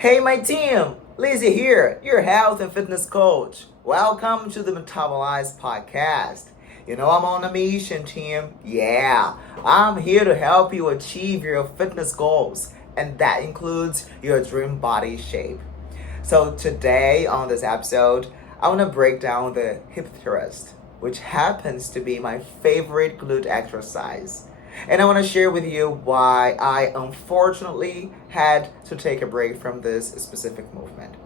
Hey, my team! Lizzie here, your health and fitness coach. Welcome to the Metabolize podcast. You know, I'm on a mission, team. Yeah, I'm here to help you achieve your fitness goals, and that includes your dream body shape. So, today on this episode, I want to break down the hip thrust, which happens to be my favorite glute exercise. And I want to share with you why I unfortunately had to take a break from this specific movement.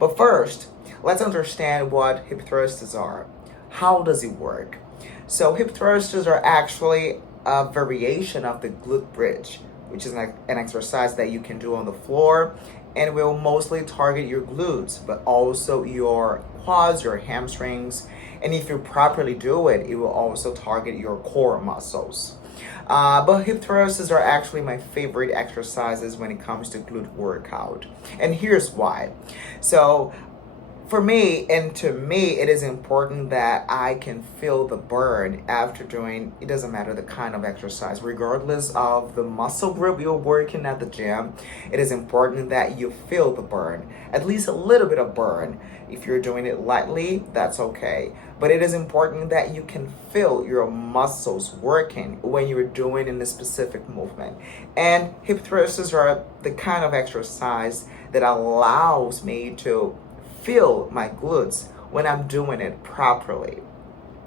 But first, let's understand what hip thrusters are. How does it work? So, hip thrusters are actually a variation of the glute bridge, which is an exercise that you can do on the floor and will mostly target your glutes, but also your quads, your hamstrings. And if you properly do it, it will also target your core muscles. But hip thrusters are actually my favorite exercises when it comes to glute workout. And here's why. So, for me and to me, it is important that I can feel the burn after doing, it doesn't matter the kind of exercise, regardless of the muscle group you're working at the gym. It is important that you feel the burn, at least a little bit of burn. If you're doing it lightly, that's okay. But it is important that you can feel your muscles working when you're doing in a specific movement. And hip thrusters are the kind of exercise that allows me to feel my glutes when I'm doing it properly.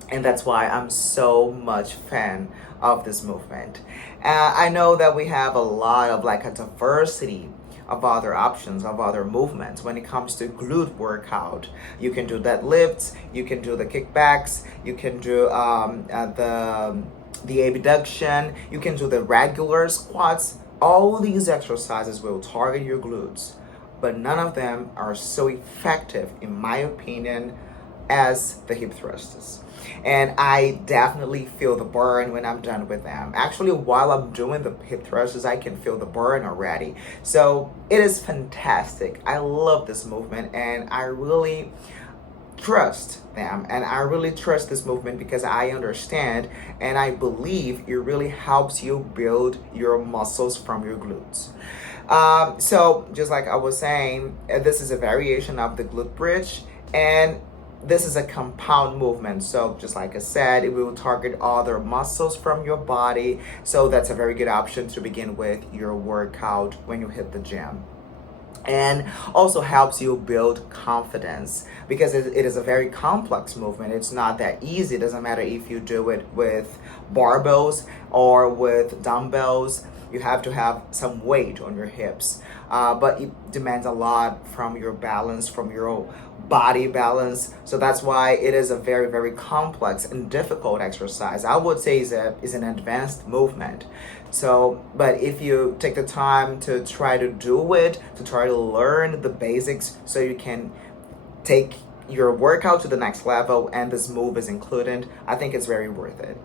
And that's why I'm so much fan of this movement. I know that we have a lot of like a diversity of other options, of other movements when it comes to glute workout. You can do deadlifts, you can do the kickbacks, you can do the abduction, you can do the regular squats. All these exercises will target your glutes, but none of them are so effective, in my opinion, as the hip thrusters. And I definitely feel the burn when I'm done with them. Actually, while I'm doing the hip thrusters, I can feel the burn already. So it is fantastic. I love this movement and I really trust them, and I really trust this movement because I understand and I believe it really helps you build your muscles from your glutes. So just like I was saying, this is a variation of the glute bridge, and this is a compound movement. So just like I said, it will target other muscles from your body. So that's a very good option to begin with your workout when you hit the gym. And also helps you build confidence because it is a very complex movement. It's not that easy. It doesn't matter if you do it with barbells or with dumbbells. You have to have some weight on your hips, but it demands a lot from your balance, from your body balance. So that's why it is a very, very complex and difficult exercise. I would say is an advanced movement. So, but if you take the time to try to do it, to try to learn the basics so you can take your workout to the next level and this move is included, I think it's very worth it.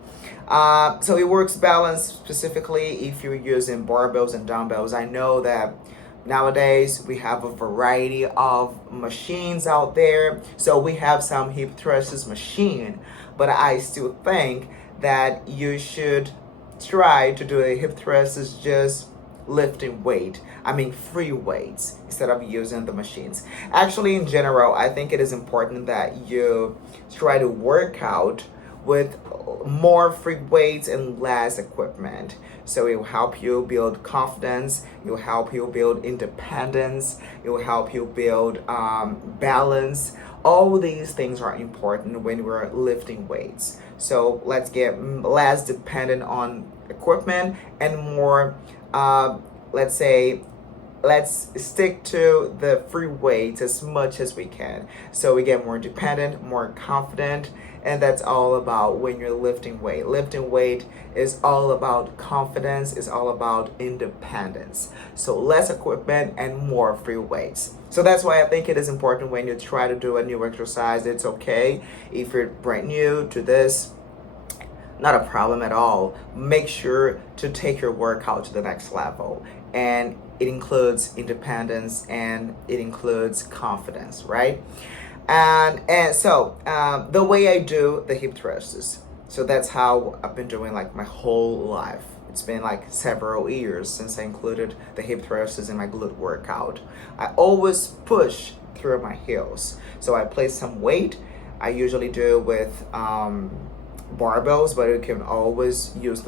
So it works balanced specifically if you're using barbells and dumbbells. I know that nowadays we have a variety of machines out there. So we have some hip thrusters machine, but I still think that you should try to do a hip thrusters just lifting weight. I mean free weights instead of using the machines. Actually, in general, I think it is important that you try to work out with more free weights and less equipment. So it will help you build confidence, it will help you build independence, it will help you build balance. All these things are important when we're lifting weights. So let's get less dependent on equipment and more, let's stick to the free weights as much as we can. So we get more dependent, more confident, and that's all about when you're lifting weight. Lifting weight is all about confidence, is all about independence. So less equipment and more free weights. So that's why I think it is important when you try to do a new exercise. It's okay if you're brand new to this, not a problem at all. Make sure to take your workout to the next level. And it includes independence and it includes confidence, right? And so the way I do the hip thrusters. So that's how I've been doing like my whole life. It's been like several years since I included the hip thrusters in my glute workout. I always push through my heels. So I place some weight. I usually do with barbells, but you can always use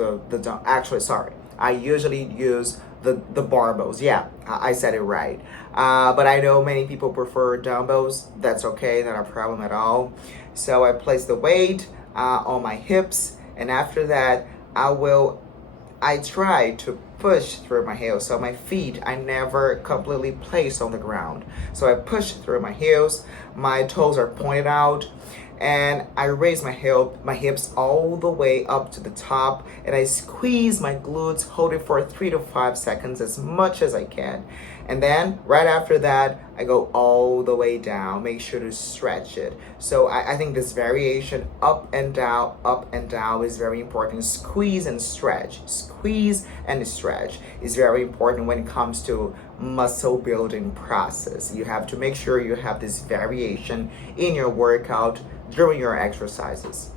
actually, sorry. I usually use the barbells. Yeah, I said it right. But I know many people prefer dumbbells. That's okay, not a problem at all. So I place the weight on my hips, and after that, I try to push through my heels. So my feet, I never completely place on the ground. So I push through my heels, my toes are pointed out, and I raise my hips all the way up to the top, and I squeeze my glutes, hold it for 3 to 5 seconds as much as I can. And then right after that, I go all the way down. Make sure to stretch it. So I think this variation up and down is very important. Squeeze and stretch. Squeeze and stretch is very important when it comes to muscle building process. You have to make sure you have this variation in your workout during your exercises.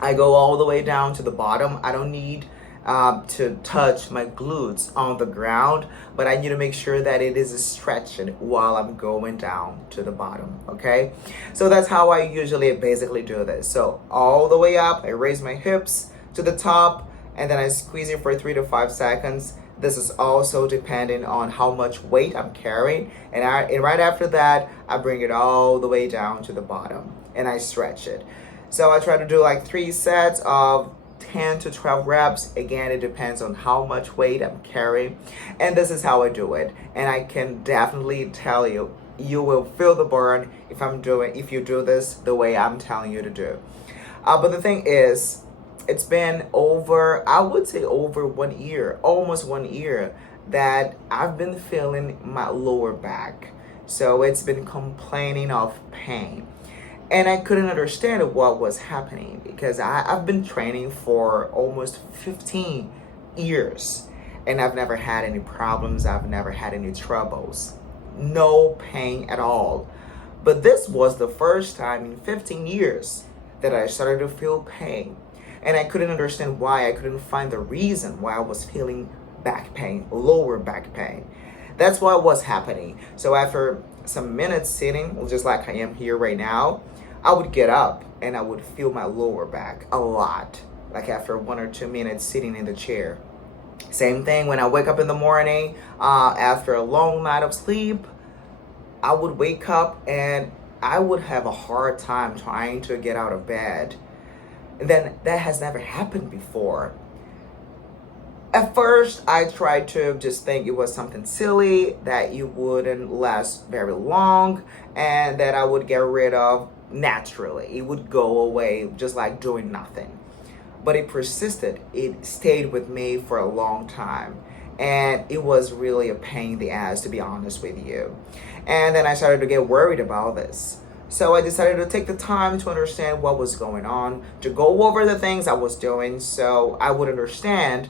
I go all the way down to the bottom. I don't need to touch my glutes on the ground, but I need to make sure that it is stretching while I'm going down to the bottom, okay? So that's how I usually basically do this. So all the way up, I raise my hips to the top, and then I squeeze it for 3 to 5 seconds. This is also depending on how much weight I'm carrying. And right after that, I bring it all the way down to the bottom, and I stretch it. So I try to do like 3 sets of 10 to 12 reps. Again, it depends on how much weight I'm carrying. And this is how I do it. And I can definitely tell you, you will feel the burn if you do this the way I'm telling you to do. But the thing is, it's been I would say over 1 year, almost 1 year, that I've been feeling my lower back. So it's been complaining of pain. And I couldn't understand what was happening because I've been training for almost 15 years and I've never had any problems. I've never had any troubles. No pain at all. But this was the first time in 15 years that I started to feel pain. And I couldn't understand why. I couldn't find the reason why I was feeling back pain, lower back pain. That's what was happening. So after some minutes sitting, just like I am here right now, I would get up and I would feel my lower back a lot, like after 1 or 2 minutes sitting in the chair. Same thing when I wake up in the morning, after a long night of sleep, I would wake up and I would have a hard time trying to get out of bed. And then that has never happened before. At first, I tried to just think it was something silly, that it wouldn't last very long, and that I would get rid of naturally. It would go away just like doing nothing. But it persisted. It stayed with me for a long time. And it was really a pain in the ass, to be honest with you. And then I started to get worried about this. So I decided to take the time to understand what was going on, to go over the things I was doing so I would understand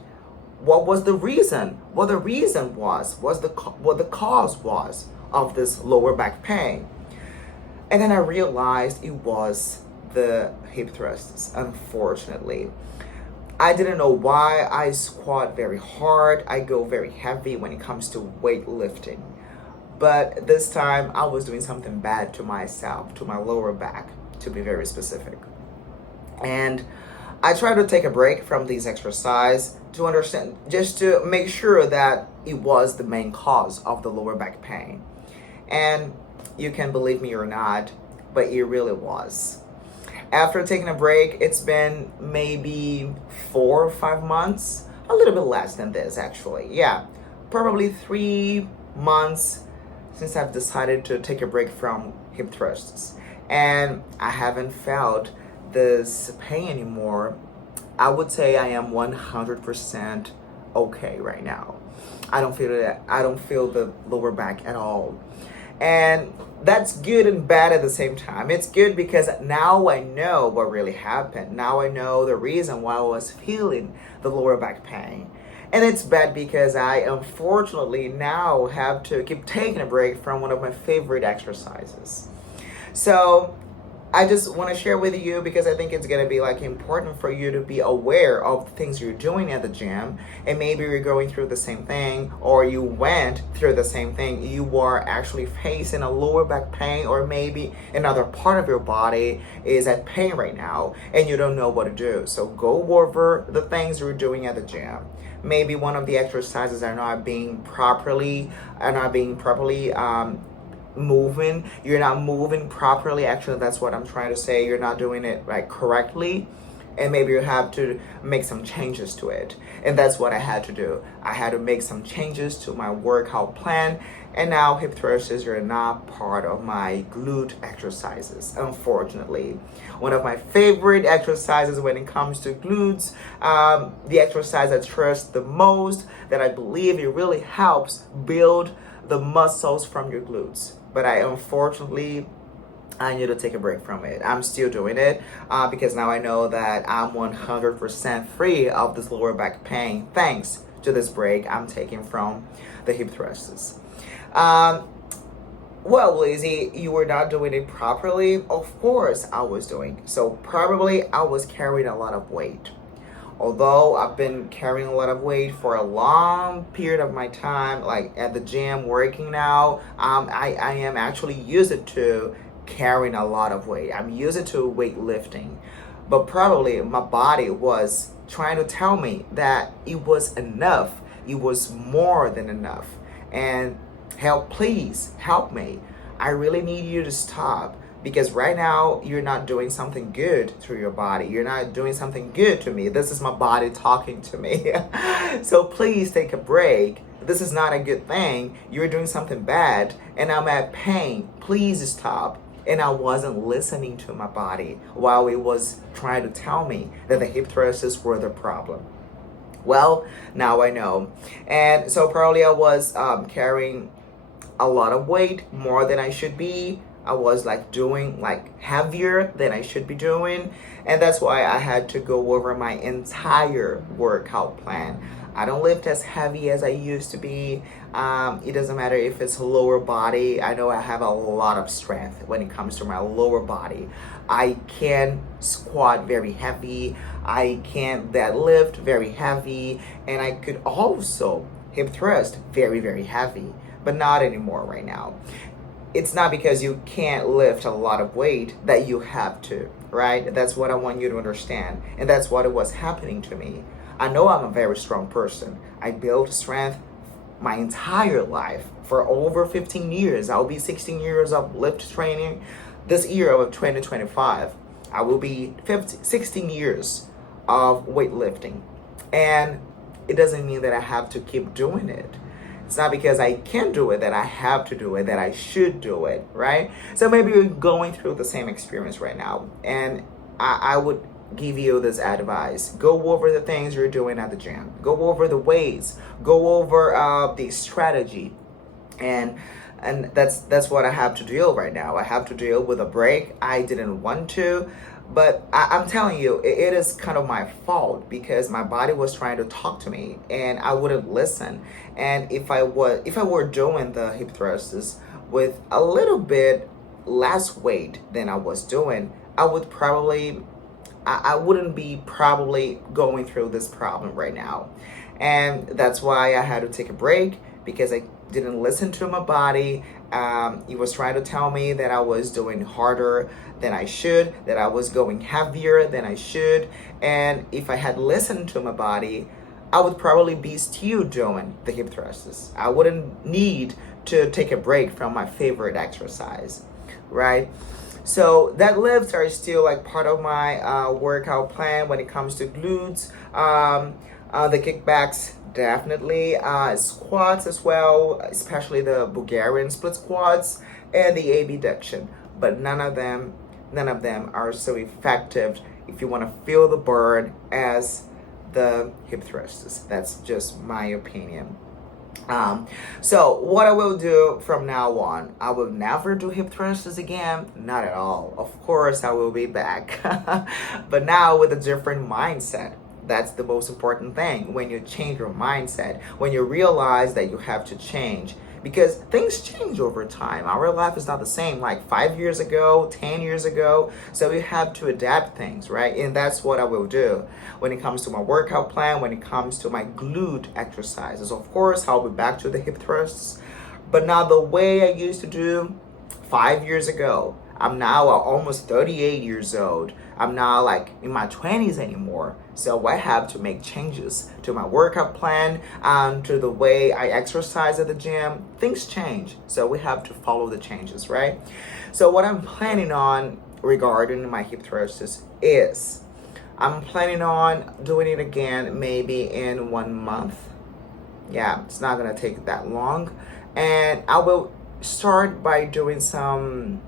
what was the reason, what the reason was what the cause was of this lower back pain. And then I realized it was the hip thrusts, unfortunately. I didn't know why. I squat very hard. I go very heavy when it comes to weightlifting. But this time I was doing something bad to myself, to my lower back, to be very specific. And I tried to take a break from these exercises to understand, just to make sure that it was the main cause of the lower back pain. And you can believe me or not, but it really was. After taking a break, it's been maybe 4 or 5 months, a little bit less than this actually. Yeah, probably 3 months since I've decided to take a break from hip thrusts. And I haven't felt this pain anymore. I would say I am 100% okay right now. I don't feel it. I don't feel the lower back at all. And that's good and bad at the same time. It's good because now I know what really happened. Now I know the reason why I was feeling the lower back pain. And it's bad because I unfortunately now have to keep taking a break from one of my favorite exercises. So I just want to share with you because I think it's going to be like important for you to be aware of the things you're doing at the gym, and maybe you're going through the same thing, or you went through the same thing. You are actually facing a lower back pain, or maybe another part of your body is at pain right now and you don't know what to do. So go over the things you're doing at the gym. Maybe one of the exercises are not being properly moving. You're not moving properly. Actually, that's what I'm trying to say. You're not doing it like correctly, and maybe you have to make some changes to it. And that's what I had to do. I had to make some changes to my workout plan, and now hip thrusters are not part of my glute exercises, unfortunately. One of my favorite exercises when it comes to glutes, the exercise I trust the most, that I believe it really helps build the muscles from your glutes. But I need to take a break from it. I'm still doing it because now I know that I'm 100% free of this lower back pain thanks to this break I'm taking from the hip thrusters. Well, Lizzie, you were not doing it properly. Of course, I was doing. So probably I was carrying a lot of weight. Although I've been carrying a lot of weight for a long period of my time, like at the gym working now, I am actually used to carrying a lot of weight. I'm used to weightlifting. But probably my body was trying to tell me that it was enough. It was more than enough. And please help me. I really need you to stop, because right now you're not doing something good through your body. You're not doing something good to me. This is my body talking to me. So please take a break. This is not a good thing. You're doing something bad and I'm at pain. Please stop. And I wasn't listening to my body while it was trying to tell me that the hip thrusters were the problem. Well, now I know. And so probably I was carrying a lot of weight, more than I should be. I was like doing like heavier than I should be doing. And that's why I had to go over my entire workout plan. I don't lift as heavy as I used to be. It doesn't matter if it's lower body. I know I have a lot of strength when it comes to my lower body. I can squat very heavy. I can deadlift very heavy. And I could also hip thrust very, very heavy. But not anymore right now. It's not because you can't lift a lot of weight that you have to, right? That's what I want you to understand. And that's what it was happening to me. I know I'm a very strong person. I built strength my entire life for over 15 years. I'll be 16 years of lift training this year of 2025. I will be 16 years of weightlifting. And it doesn't mean that I have to keep doing it. It's not because I can do it that I have to do it, that I should do it, right? So maybe you're going through the same experience right now. And I would give you this advice. Go over the things you're doing at the gym. Go over the weights. Go over the strategy. And that's what I have to deal right now. I have to deal with a break. I didn't want to. But I'm telling you, it is kind of my fault because my body was trying to talk to me and I wouldn't listen. And if I were doing the hip thrusters with a little bit less weight than I was doing, I wouldn't be probably going through this problem right now. And that's why I had to take a break, because I didn't listen to my body. It was trying to tell me that I was doing harder than I should, that I was going heavier than I should. And if I had listened to my body, I would probably be still doing the hip thrusters. I wouldn't need to take a break from my favorite exercise, right? So deadlifts are still like part of my workout plan when it comes to glutes. The kickbacks, definitely. Squats as well, especially the Bulgarian split squats and the abduction. But none of them are so effective if you want to feel the burn as the hip thrusters. That's just my opinion. So what I will do from now on, I will never do hip thrusters again. Not at all. Of course, I will be back. But now with a different mindset. That's the most important thing. When you change your mindset, when you realize that you have to change, because things change over time. Our life is not the same like 5 years ago, 10 years ago. So we have to adapt things, right? And that's what I will do when it comes to my workout plan, when it comes to my glute exercises. Of course, I'll be back to the hip thrusts, but not the way I used to do 5 years ago. I'm now almost 38 years old. I'm not like in my 20s anymore. So I have to make changes to my workout plan and to the way I exercise at the gym. Things change. So we have to follow the changes, right? So what I'm planning on regarding my hip thrusts is I'm planning on doing it again maybe in 1 month. Yeah, it's not gonna take that long. And I will start by doing some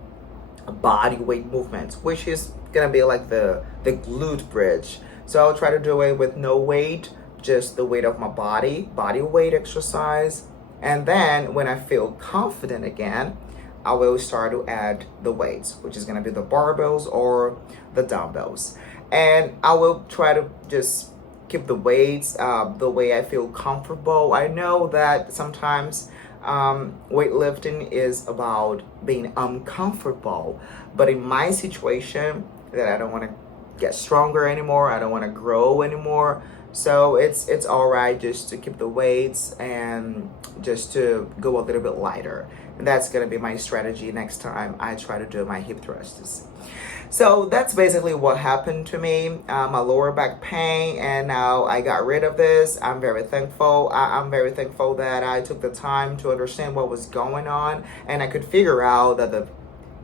body weight movements, which is gonna be like the glute bridge. So I'll try to do it with no weight, just the weight of my body weight exercise. And then when I feel confident again, I will start to add the weights, which is gonna be the barbells or the dumbbells. And I will try to just keep the weights the way I feel comfortable. I know that sometimes weightlifting is about being uncomfortable, but in my situation, that I don't want to get stronger anymore, I don't want to grow anymore. So it's all right just to keep the weights and just to go a little bit lighter. And that's gonna be my strategy next time I try to do my hip thrusts. So that's basically what happened to me, my lower back pain, and now I got rid of this. I'm very thankful. I'm very thankful that I took the time to understand what was going on, and I could figure out that the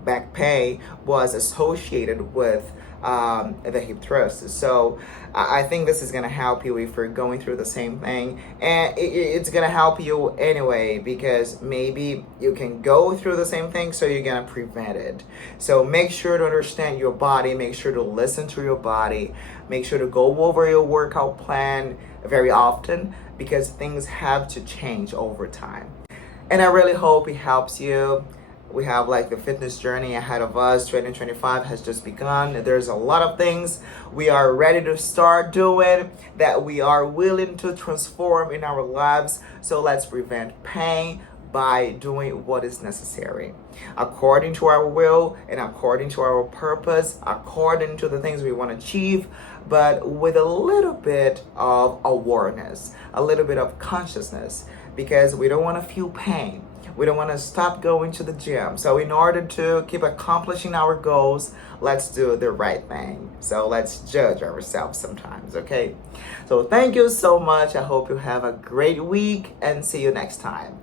back pain was associated with the hip thrust. So I think this is gonna help you if you're going through the same thing, and it's gonna help you anyway because maybe you can go through the same thing, so you're gonna prevent it. So make sure to understand your body, make sure to listen to your body, make sure to go over your workout plan very often because things have to change over time. And I really hope it helps you. We have like the fitness journey ahead of us. 2025 has just begun. There's a lot of things we are ready to start doing that we are willing to transform in our lives. So let's prevent pain by doing what is necessary according to our will and according to our purpose, according to the things we want to achieve, but with a little bit of awareness, a little bit of consciousness, because we don't want to feel pain. We don't want to stop going to the gym. So in order to keep accomplishing our goals, let's do the right thing. So let's judge ourselves sometimes, okay? So thank you so much. I hope you have a great week and see you next time.